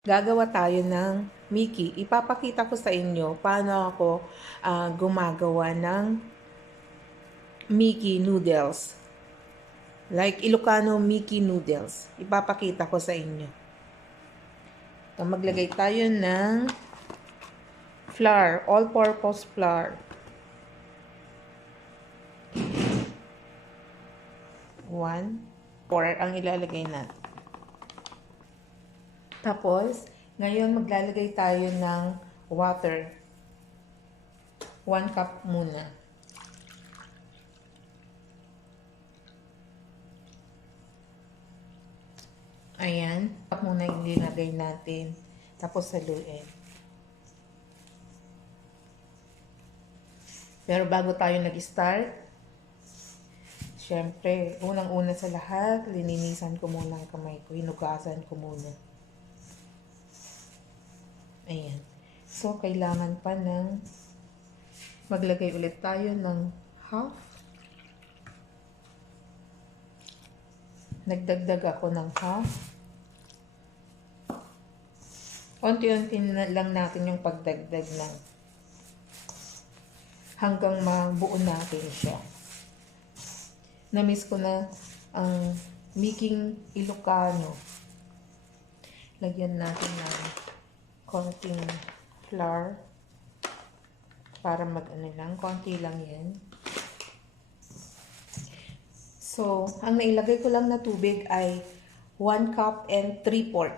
Gagawa tayo ng Mickey. Ipapakita ko sa inyo paano ako gumagawa ng Mickey noodles. Like Ilocano Mickey noodles. Ipapakita ko sa inyo. So, maglagay tayo ng flour, all-purpose flour. 1/4 ang ilalagay natin. Tapos, ngayon maglalagay tayo ng water. 1 cup muna. Ayan. Cup muna yung linagay natin. Tapos haluin. Pero bago tayo nag-start, syempre, unang-una sa lahat, lininisan ko muna ang kamay ko. Hinugasan ko muna. Ayan. So, kailangan pa ng maglagay ulit tayo ng half. Nagdagdag ako ng half. Unti-unti lang natin yung pagdagdag ng hanggang mabuo natin siya. Na-miss ko na ang Mickey Ilocano. Lagyan natin ng konting flour para mag-ano lang, konti lang yan. So, ang nailagay ko lang na tubig ay 1 cup and 3/4.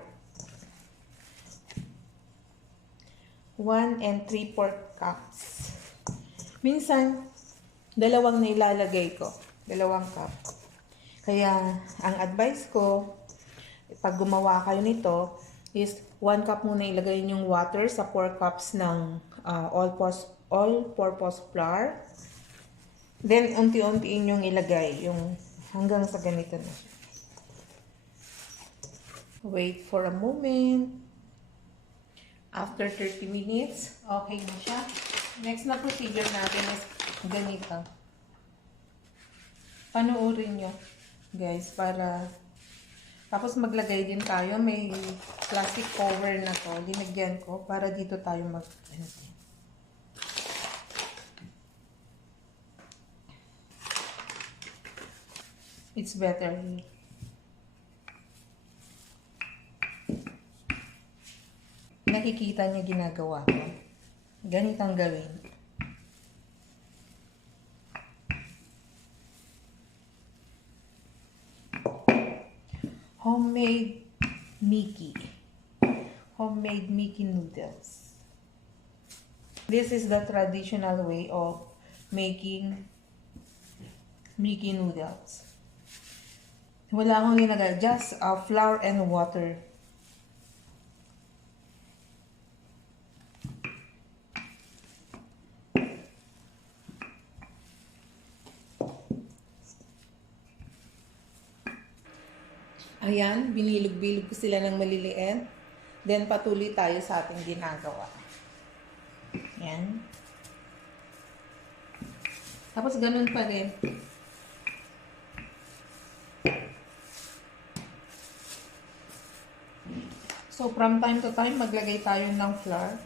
1 and 3/4 cups. Minsan, dalawang nailalagay ko. 2 cup. Kaya, ang advice ko, pag gumawa kayo nito, is 1 cup muna ilagay yung water sa 4 cups ng all-purpose flour. Then, unti-untiin yung ilagay, yung hanggang sa ganito na. Wait for a moment. After 30 minutes, okay na siya. Next na procedure natin is ganito. Panoorin nyo, guys, para... Tapos maglagay din tayo, may plastic cover na to, dinagyan ko, para dito tayo mag... It's better. Nakikita niya ginagawa ko. Ganitang gawin. Homemade Mickey. Homemade Mickey noodles. This is the traditional way of making Mickey noodles. Wala akong ginagawa, just flour and water. Ayan, binilog-bilog ko sila ng maliliit. Then, patuloy tayo sa ating ginagawa. Ayan. Tapos, ganun pa rin. So, from time to time, maglagay tayo ng flour.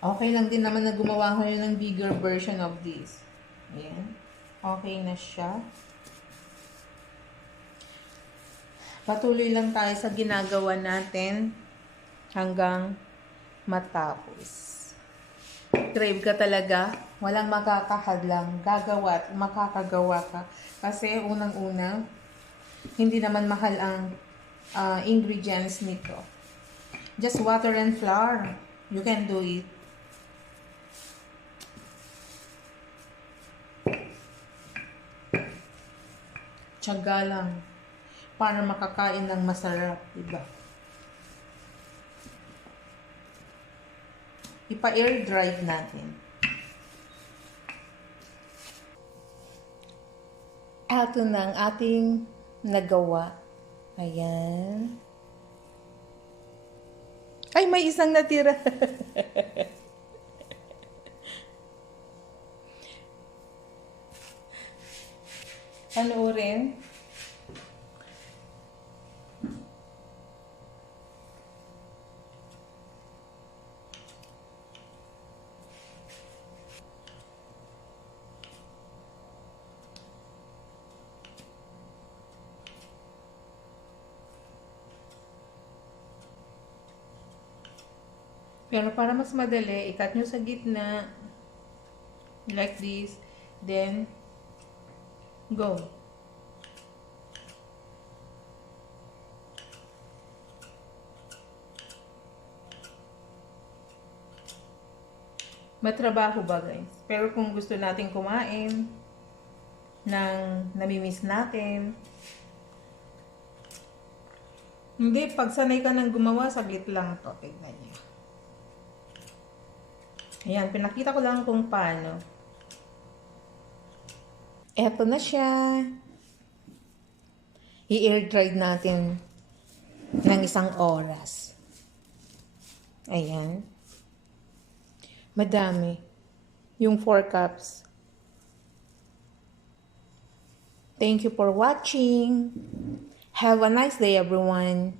Okay lang din naman na gumawa ko ng bigger version of this. Ayan. Okay na siya. Patuloy lang tayo sa ginagawa natin hanggang matapos. Crave ka talaga, walang makakahadlang, gagawa at makakagawa ka. Kasi unang-una, hindi naman mahal ang ingredients nito. Just water and flour. You can do it. Tiyaga lang para makakain ng masarap, diba? Ipa-air dry natin. Ito na ang ating nagawa. Ayan. Ay, may isang natira. Panoorin. Pero para mas madali, ikat nyo sa gitna. Like this. Then, go. Matrabaho ba guys? Pero kung gusto natin kumain ng namimiss natin, hindi, pag sanay ka nang gumawa, saglit lang to. Tignan niyo. Ayan, pinakita ko lang kung paano. Eto na siya. I-air dry natin ng 1 oras. Ayan. Madami. Yung 4 cups. Thank you for watching. Have a nice day, everyone.